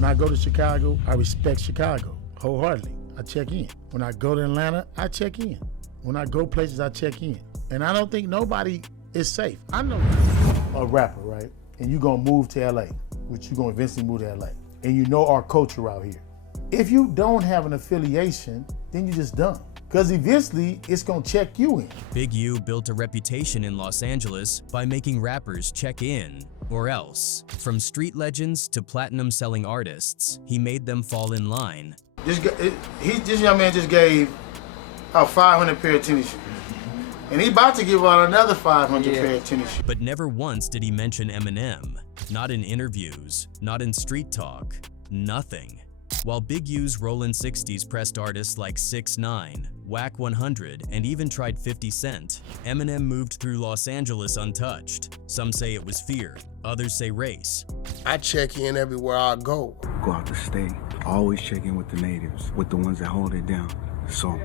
When I go to Chicago, I respect Chicago wholeheartedly. I check in. When I go to Atlanta, I check in. When I go places, I check in. And I don't think nobody is safe. I know a rapper, right? And you gonna move to LA, which you gonna eventually move to LA. And you know our culture out here. If you don't have an affiliation, then you just dumb. Because eventually, it's gonna check you in. Big U built a reputation in Los Angeles by making rappers check in, or else. From street legends to platinum-selling artists, he made them fall in line. This young man just gave out 500 pair of tennis shoes. And he about to give out another 500 pair of tennis shoes. But never once did he mention Eminem. Not in interviews, not in street talk, nothing. While Big U's Rollin 60s pressed artists like 6ix9ine, Whack 100, and even tried 50 Cent, Eminem moved through Los Angeles untouched. Some say it was fear, others say race. I check in everywhere I go. Go out the state, always check in with the natives, with the ones that hold it down. So,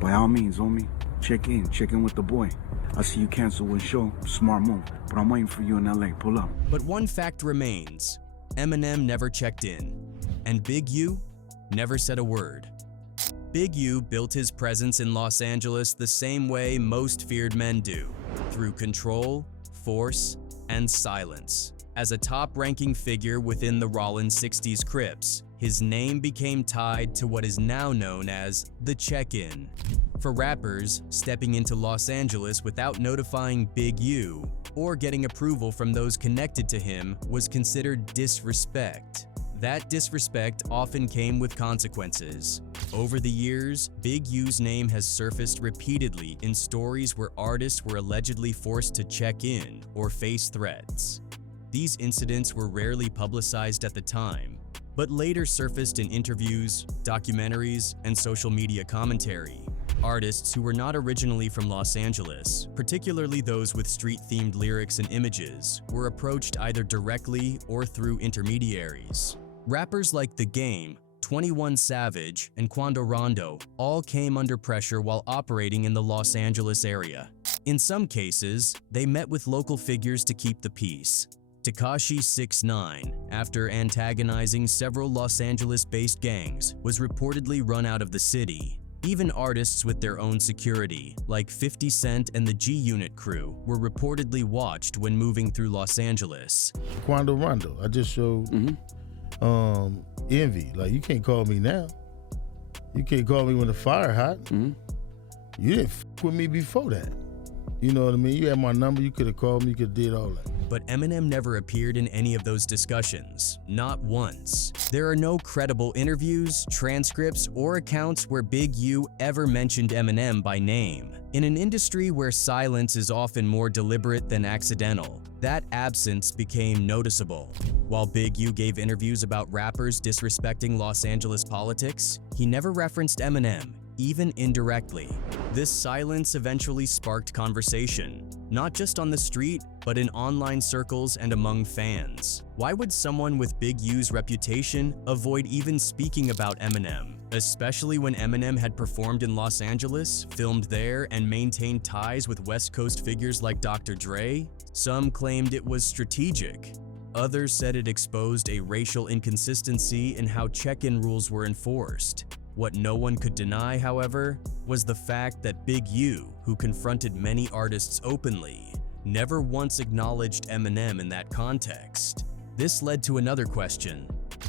by all means, homie, check in with the boy. I see you cancel one show, smart move, but I'm waiting for you in LA, pull up. But one fact remains, Eminem never checked in, and Big U never said a word. Big U built his presence in Los Angeles the same way most feared men do, through control, force, and silence. As a top-ranking figure within the Rollin 60s Crips, his name became tied to what is now known as the check-in. For rappers, stepping into Los Angeles without notifying Big U or getting approval from those connected to him was considered disrespect. That disrespect often came with consequences. Over the years, Big U's name has surfaced repeatedly in stories where artists were allegedly forced to check in or face threats. These incidents were rarely publicized at the time, but later surfaced in interviews, documentaries, and social media commentary. Artists who were not originally from Los Angeles, particularly those with street-themed lyrics and images, were approached either directly or through intermediaries. Rappers like The Game, 21 Savage, and Quando Rondo all came under pressure while operating in the Los Angeles area. In some cases, they met with local figures to keep the peace. Tekashi 6ix9ine, after antagonizing several Los Angeles-based gangs, was reportedly run out of the city. Even artists with their own security, like 50 Cent and the G-Unit crew, were reportedly watched when moving through Los Angeles. Quando Rondo, I just showed Envy. Like, you can't call me now. You can't call me when the fire hot. You didn't f with me before that. You know what I mean? You had my number, you could have called me, you could have did all that. But Eminem never appeared in any of those discussions, not once. There are no credible interviews, transcripts, or accounts where Big U ever mentioned Eminem by name. In an industry where silence is often more deliberate than accidental, that absence became noticeable. While Big U gave interviews about rappers disrespecting Los Angeles politics, he never referenced Eminem, even indirectly. This silence eventually sparked conversation, not just on the street, but in online circles and among fans. Why would someone with Big U's reputation avoid even speaking about Eminem, especially when Eminem had performed in Los Angeles, filmed there, and maintained ties with West Coast figures like Dr. Dre? Some claimed it was strategic. Others said it exposed a racial inconsistency in how check-in rules were enforced. What no one could deny, however, was the fact that Big U, who confronted many artists openly, never once acknowledged Eminem in that context. This led to another question.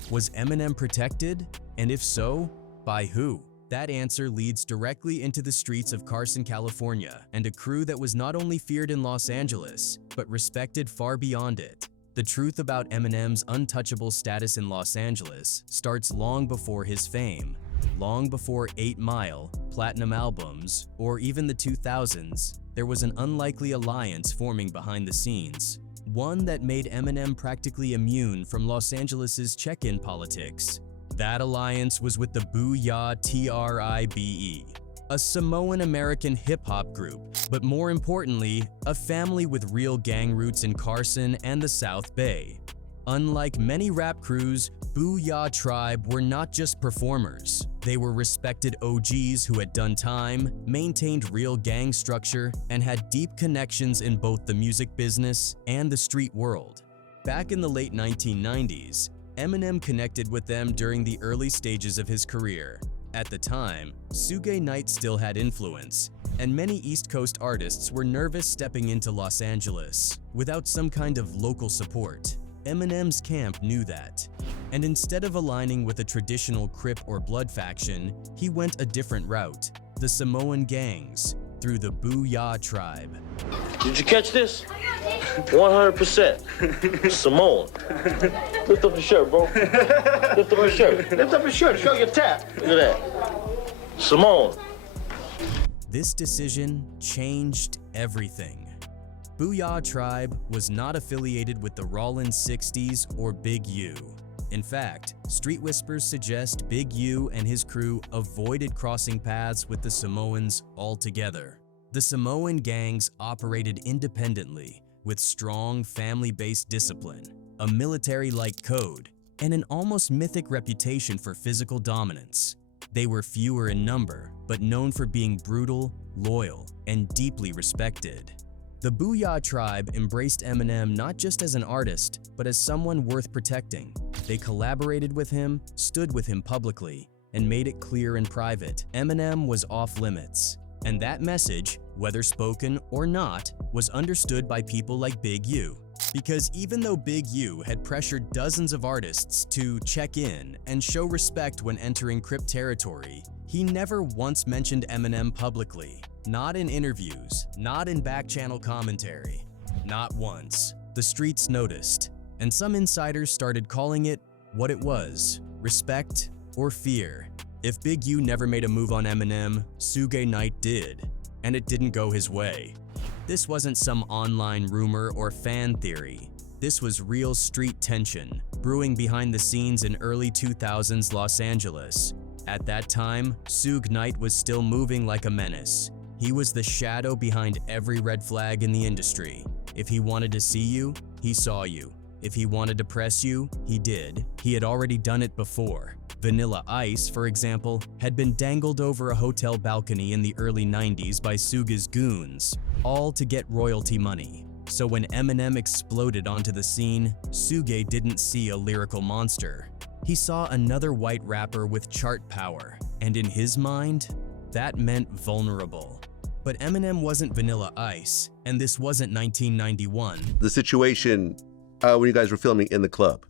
Was Eminem protected? And if so, by who? That answer leads directly into the streets of Carson, California, and a crew that was not only feared in Los Angeles, but respected far beyond it. The truth about Eminem's untouchable status in Los Angeles starts long before his fame. Long before 8 Mile, platinum albums, or even the 2000s, there was an unlikely alliance forming behind the scenes. One that made Eminem practically immune from Los Angeles' check-in politics. That alliance was with the Booyah Tribe, a Samoan-American hip-hop group, but more importantly, a family with real gang roots in Carson and the South Bay. Unlike many rap crews, Booyah Tribe were not just performers. They were respected OGs who had done time, maintained real gang structure, and had deep connections in both the music business and the street world. Back in the late 1990s, Eminem connected with them during the early stages of his career. At the time, Suge Knight still had influence, and many East Coast artists were nervous stepping into Los Angeles without some kind of local support. Eminem's camp knew that, and instead of aligning with a traditional Crip or Blood faction, he went a different route, the Samoan gangs, through the Booyah tribe. Did you catch this? 100%. Simone. Lift up the shirt, bro. Lift up your shirt. Lift up your shirt. Show your tap. Look at that. Simone. This decision changed everything. Booyah Tribe was not affiliated with the Rollin 60s or Big U. In fact, street whispers suggest Big U and his crew avoided crossing paths with the Samoans altogether. The Samoan gangs operated independently, with strong family-based discipline, a military-like code, and an almost mythic reputation for physical dominance. They were fewer in number, but known for being brutal, loyal, and deeply respected. The Booyah Tribe embraced Eminem not just as an artist, but as someone worth protecting. They collaborated with him, stood with him publicly, and made it clear in private Eminem was off limits. And that message, whether spoken or not, was understood by people like Big U. Because even though Big U had pressured dozens of artists to check in and show respect when entering Crip territory, he never once mentioned Eminem publicly. Not in interviews, not in back-channel commentary. Not once. The streets noticed, and some insiders started calling it what it was: respect or fear. If Big U never made a move on Eminem, Suge Knight did, and it didn't go his way. This wasn't some online rumor or fan theory. This was real street tension, brewing behind the scenes in early 2000s Los Angeles. At that time, Suge Knight was still moving like a menace. He was the shadow behind every red flag in the industry. If he wanted to see you, he saw you. If he wanted to press you, he did. He had already done it before. Vanilla Ice, for example, had been dangled over a hotel balcony in the early 90s by Suge's goons, all to get royalty money. So when Eminem exploded onto the scene, Suge didn't see a lyrical monster. He saw another white rapper with chart power, and in his mind, that meant vulnerable. But Eminem wasn't Vanilla Ice, and this wasn't 1991. The situation when you guys were filming in the club,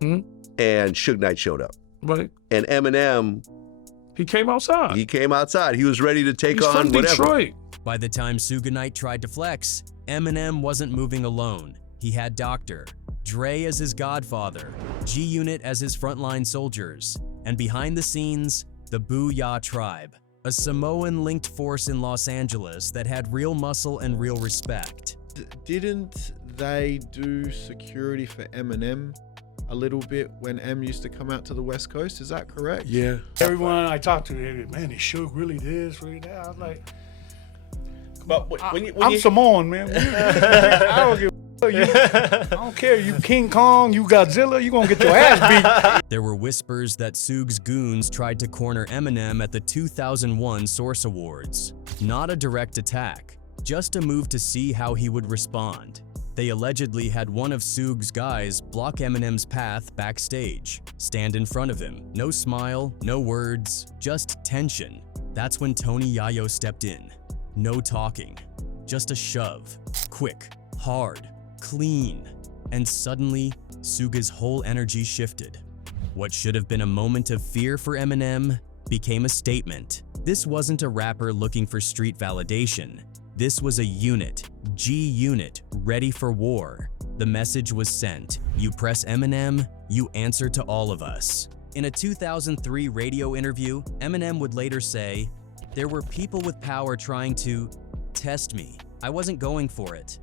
and Suge Knight showed up. Right. And Eminem, he came outside. He came outside. He was ready to take He's on from whatever. Detroit. By the time Suge Knight tried to flex, Eminem wasn't moving alone. He had Dr. Dre as his godfather, G-Unit as his frontline soldiers, and behind the scenes, the Booyah Tribe, a Samoan-linked force in Los Angeles that had real muscle and real respect. Didn't they do security for Eminem a little bit when M used to come out to the West Coast? Is that correct? Yeah. Everyone I talked to, man, is Suge really this, really that? I was like, I'm Samoan, man. I don't give I don't care. You King Kong, you Godzilla, you gonna get your ass beat. There were whispers that Suge's goons tried to corner Eminem at the 2001 Source Awards. Not a direct attack, just a move to see how he would respond. They allegedly had one of Suge's guys block Eminem's path backstage, stand in front of him. No smile, no words, just tension. That's when Tony Yayo stepped in. No talking, just a shove. Quick, hard, clean. And suddenly, Suge's whole energy shifted. What should have been a moment of fear for Eminem became a statement. This wasn't a rapper looking for street validation. This was a unit, G-Unit, ready for war. The message was sent. You press Eminem, you answer to all of us. In a 2003 radio interview, Eminem would later say, "There were people with power trying to test me. I wasn't going for it."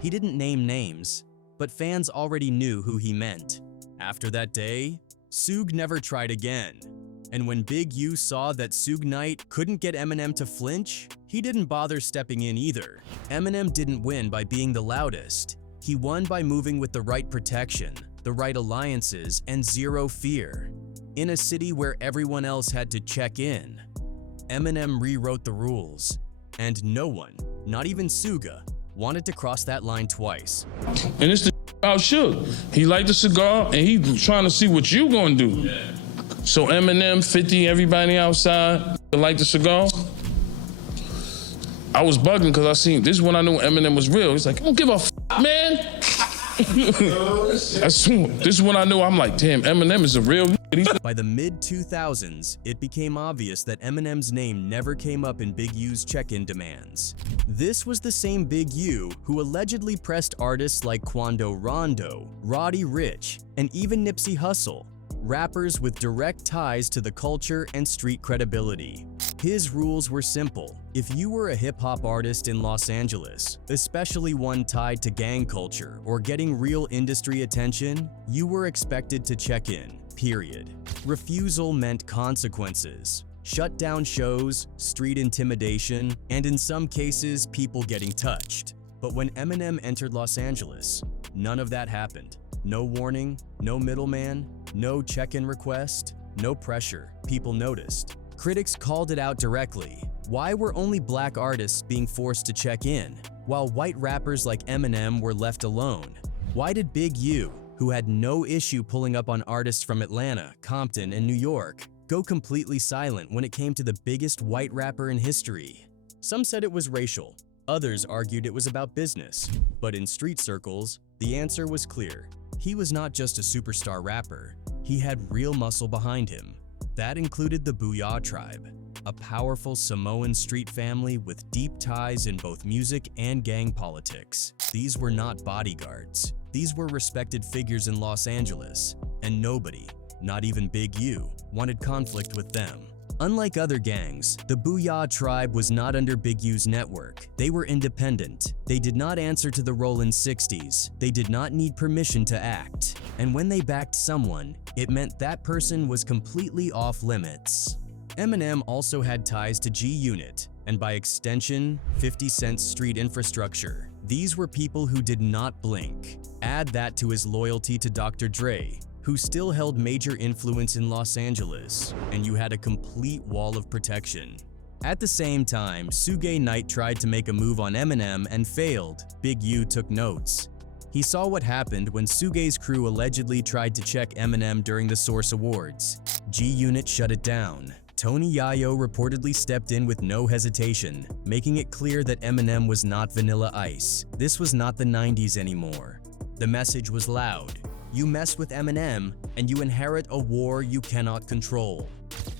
He didn't name names, but fans already knew who he meant. After that day, Suge never tried again. And when Big U saw that Suge Knight couldn't get Eminem to flinch, he didn't bother stepping in either. Eminem didn't win by being the loudest. He won by moving with the right protection, the right alliances, and zero fear. In a city where everyone else had to check in, Eminem rewrote the rules, and no one, not even Suga, wanted to cross that line twice. And it's the about Suge. He liked the cigar, and he trying to see what you gonna do. So Eminem, 50, everybody outside, like the cigar. I was bugging because I seen, this is when I knew Eminem was real. He's like, I don't give a man. This is when I knew, I'm like, damn, Eminem is a real By the mid-2000s, it became obvious that Eminem's name never came up in Big U's check-in demands. This was the same Big U who allegedly pressed artists like Quando Rondo, Roddy Ricch, and even Nipsey Hussle, rappers with direct ties to the culture and street credibility. His rules were simple. If you were a hip-hop artist in Los Angeles, especially one tied to gang culture or getting real industry attention, you were expected to check in, period. Refusal meant consequences. Shut down shows, street intimidation, and in some cases, people getting touched. But when Eminem entered Los Angeles, none of that happened. No warning, no middleman, no check-in request, no pressure. People noticed. Critics called it out directly. Why were only black artists being forced to check in, while white rappers like Eminem were left alone? Why did Big U, who had no issue pulling up on artists from Atlanta, Compton, and New York, go completely silent when it came to the biggest white rapper in history? Some said it was racial. Others argued it was about business. But in street circles, the answer was clear. He was not just a superstar rapper. He had real muscle behind him. That included the Booyah Tribe, a powerful Samoan street family with deep ties in both music and gang politics. These were not bodyguards. These were respected figures in Los Angeles, and nobody, not even Big U, wanted conflict with them. Unlike other gangs, the Booyah Tribe was not under Big U's network. They were independent. They did not answer to the Rollin 60s. They did not need permission to act. And when they backed someone, it meant that person was completely off limits. Eminem also had ties to G-Unit, and by extension, 50 Cent's street infrastructure. These were people who did not blink. Add that to his loyalty to Dr. Dre, who still held major influence in Los Angeles, and you had a complete wall of protection. At the same time, Suge Knight tried to make a move on Eminem and failed. Big U took notes. He saw what happened when Suge's crew allegedly tried to check Eminem during the Source Awards. G-Unit shut it down. Tony Yayo reportedly stepped in with no hesitation, making it clear that Eminem was not Vanilla Ice. This was not the 90s anymore. The message was loud. You mess with Eminem, and you inherit a war you cannot control.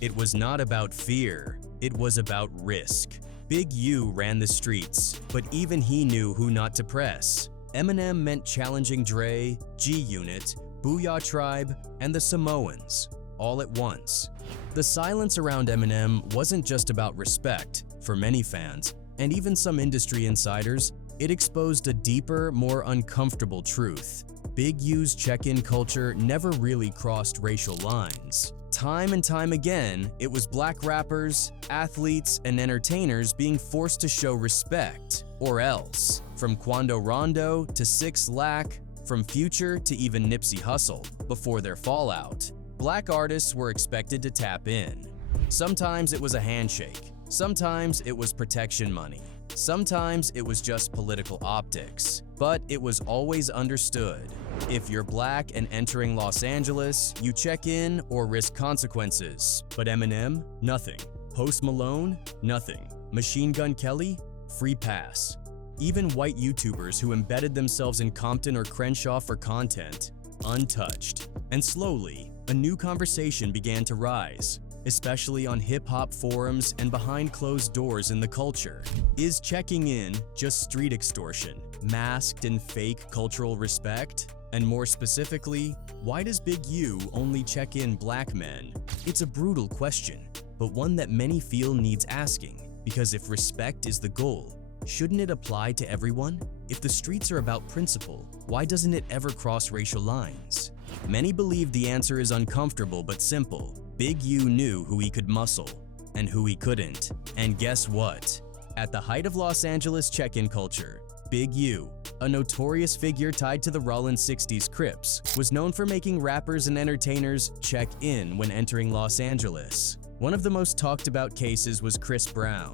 It was not about fear, it was about risk. Big U ran the streets, but even he knew who not to press. Eminem meant challenging Dre, G-Unit, Booyah Tribe, and the Samoans, all at once. The silence around Eminem wasn't just about respect. For many fans, and even some industry insiders, it exposed a deeper, more uncomfortable truth. Big U's check-in culture never really crossed racial lines. Time and time again, it was black rappers, athletes, and entertainers being forced to show respect, or else. From Quando Rondo to Six Lack, from Future to even Nipsey Hussle, before their fallout, black artists were expected to tap in. Sometimes it was a handshake, sometimes it was protection money, sometimes it was just political optics, but it was always understood. If you're black and entering Los Angeles, you check in or risk consequences. But Eminem? Nothing. Post Malone? Nothing. Machine Gun Kelly? Free pass. Even white YouTubers who embedded themselves in Compton or Crenshaw for content? Untouched. And slowly, a new conversation began to rise, especially on hip-hop forums and behind closed doors in the culture. Is checking in just street extortion, masked in fake cultural respect? And more specifically, why does Big U only check in black men? It's a brutal question, but one that many feel needs asking, because if respect is the goal, shouldn't it apply to everyone? If the streets are about principle, why doesn't it ever cross racial lines? Many believe the answer is uncomfortable but simple. Big U knew who he could muscle and who he couldn't. And guess what? At the height of Los Angeles check-in culture, Big U, a notorious figure tied to the Rollin 60s Crips, was known for making rappers and entertainers check in when entering Los Angeles. One of the most talked about cases was Chris Brown.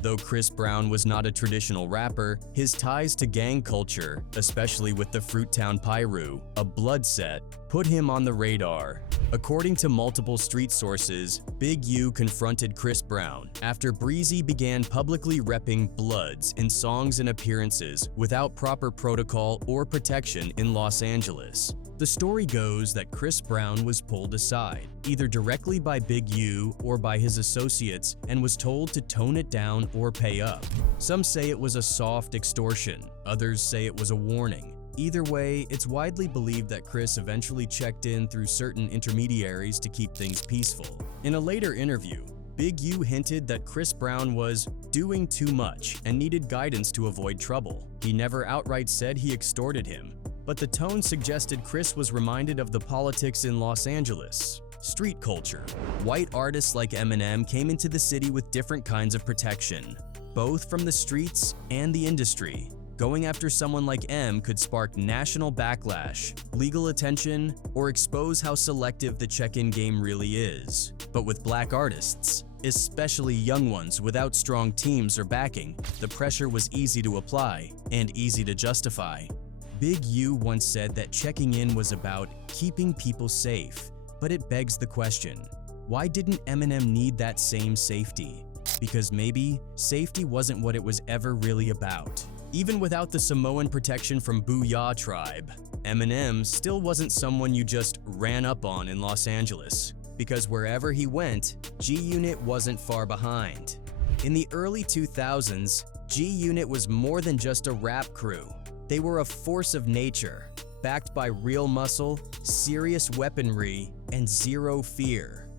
Though Chris Brown was not a traditional rapper, his ties to gang culture, especially with the Fruittown Pyru, a blood set, put him on the radar. According to multiple street sources, Big U confronted Chris Brown after Breezy began publicly repping Bloods in songs and appearances without proper protocol or protection in Los Angeles. The story goes that Chris Brown was pulled aside, either directly by Big U or by his associates, and was told to tone it down or pay up. Some say it was a soft extortion, others say it was a warning. Either way, it's widely believed that Chris eventually checked in through certain intermediaries to keep things peaceful. In a later interview, Big U hinted that Chris Brown was doing too much and needed guidance to avoid trouble. He never outright said he extorted him, but the tone suggested Chris was reminded of the politics in Los Angeles. Street culture. White artists like Eminem came into the city with different kinds of protection, both from the streets and the industry. Going after someone like M could spark national backlash, legal attention, or expose how selective the check-in game really is. But with black artists, especially young ones without strong teams or backing, the pressure was easy to apply and easy to justify. Big U once said that checking in was about keeping people safe, but it begs the question, why didn't Eminem need that same safety? Because maybe safety wasn't what it was ever really about. Even without the Samoan protection from Booyah Tribe, Eminem still wasn't someone you just ran up on in Los Angeles, because wherever he went, G-Unit wasn't far behind. In the early 2000s, G-Unit was more than just a rap crew. They were a force of nature, backed by real muscle, serious weaponry, and zero fear.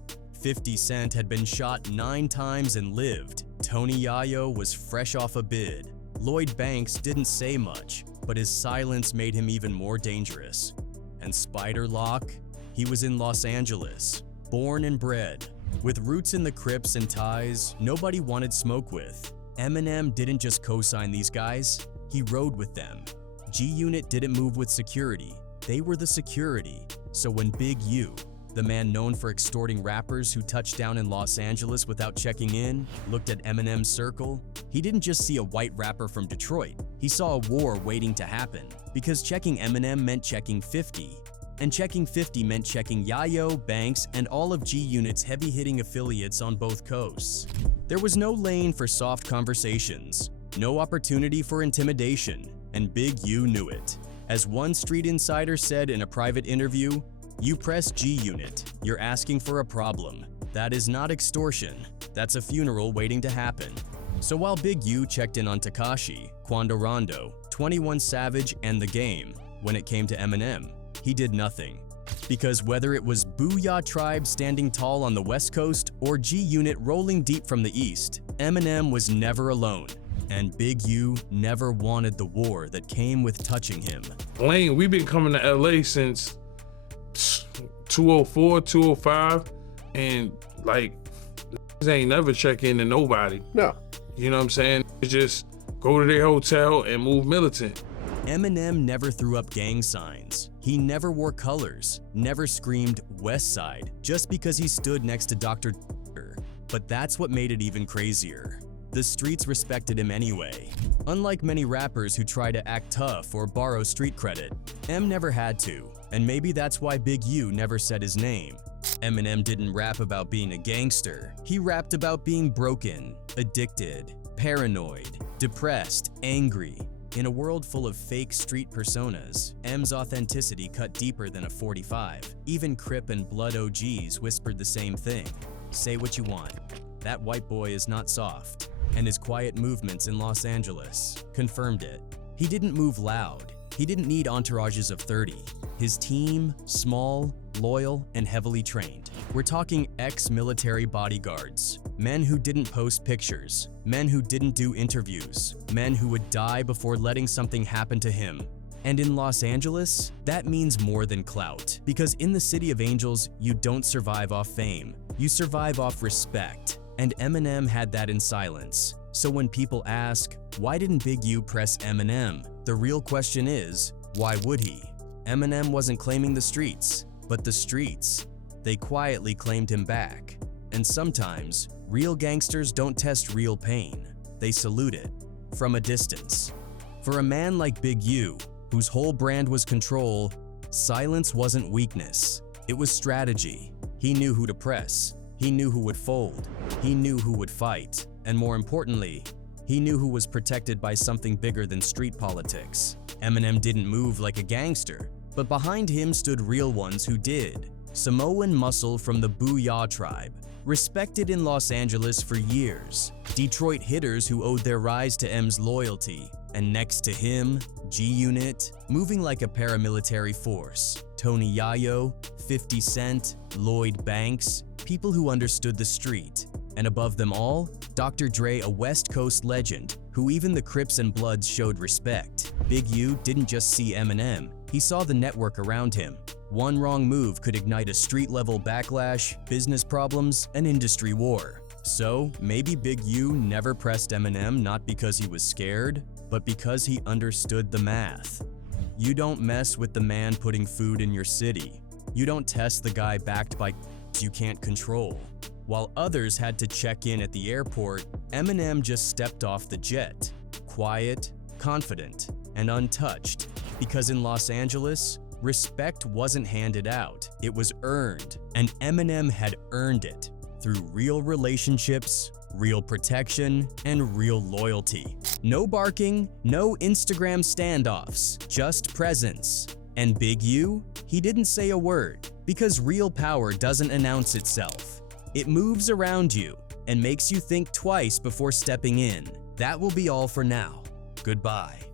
50 Cent had been shot 9 times and lived. Tony Yayo was fresh off a bid. Lloyd Banks didn't say much, but his silence made him even more dangerous. And Spider Lock? He was in Los Angeles, born and bred. With roots in the Crips and ties nobody wanted smoke with. Eminem didn't just co-sign these guys, he rode with them. G-Unit didn't move with security, they were the security. So when Big U, the man known for extorting rappers who touched down in Los Angeles without checking in, looked at Eminem's circle, he didn't just see a white rapper from Detroit, he saw a war waiting to happen. Because checking Eminem meant checking 50, and checking 50 meant checking Yayo, Banks, and all of G-Unit's heavy-hitting affiliates on both coasts. There was no lane for soft conversations, no opportunity for intimidation, and Big U knew it. As one street insider said in a private interview, "You press G-Unit, you're asking for a problem. That is not extortion, that's a funeral waiting to happen." So while Big U checked in on Tekashi, Quando Rondo, 21 Savage, and The Game, when it came to Eminem, he did nothing. Because whether it was Booyah Tribe standing tall on the West Coast or G-Unit rolling deep from the East, Eminem was never alone. And Big U never wanted the war that came with touching him. Lane, we've been coming to LA since 204, 205, and like, ain't never check in to nobody. No. You know what I'm saying? Just go to their hotel and move militant. Eminem never threw up gang signs. He never wore colors, never screamed West Side just because he stood next to Dr. But that's what made it even crazier. The streets respected him anyway. Unlike many rappers who try to act tough or borrow street credit, M never had to, and maybe that's why Big U never said his name. Eminem didn't rap about being a gangster. He rapped about being broken, addicted, paranoid, depressed, angry. In a world full of fake street personas, M's authenticity cut deeper than a 45. Even Crip and Blood OGs whispered the same thing. Say what you want. That white boy is not soft. And his quiet movements in Los Angeles confirmed it. He didn't move loud. He didn't need entourages of 30. His team, small, loyal, and heavily trained. We're talking ex-military bodyguards, men who didn't post pictures, men who didn't do interviews, men who would die before letting something happen to him. And in Los Angeles, that means more than clout. Because in the City of Angels, you don't survive off fame. You survive off respect. And Eminem had that in silence. So when people ask, why didn't Big U press Eminem? The real question is, why would he? Eminem wasn't claiming the streets, but the streets, they quietly claimed him back. And sometimes, real gangsters don't test real pain. they saluted from a distance. For a man like Big U, whose whole brand was control, silence wasn't weakness, it was strategy. He knew who to press, he knew who would fold, he knew who would fight, and more importantly, he knew who was protected by something bigger than street politics. Eminem didn't move like a gangster, but behind him stood real ones who did. Samoan Muscle from the Booyah tribe, respected in Los Angeles for years. Detroit hitters who owed their rise to M's loyalty. And next to him, G-Unit, moving like a paramilitary force. Tony Yayo, 50 Cent, Lloyd Banks, people who understood the street. And above them all, Dr. Dre, a West Coast legend, who even the Crips and Bloods showed respect. Big U didn't just see Eminem, he saw the network around him. One wrong move could ignite a street-level backlash, business problems, and industry war. So, maybe Big U never pressed Eminem not because he was scared, but because he understood the math. You don't mess with the man putting food in your city. You don't test the guy backed by you can't control. While others had to check in at the airport, Eminem just stepped off the jet, quiet, confident, and untouched. Because in Los Angeles, respect wasn't handed out, it was earned, and Eminem had earned it through real relationships, real protection, and real loyalty. No barking, no Instagram standoffs, just presence. And Big U, he didn't say a word, because real power doesn't announce itself. It moves around you and makes you think twice before stepping in. That will be all for now. Goodbye.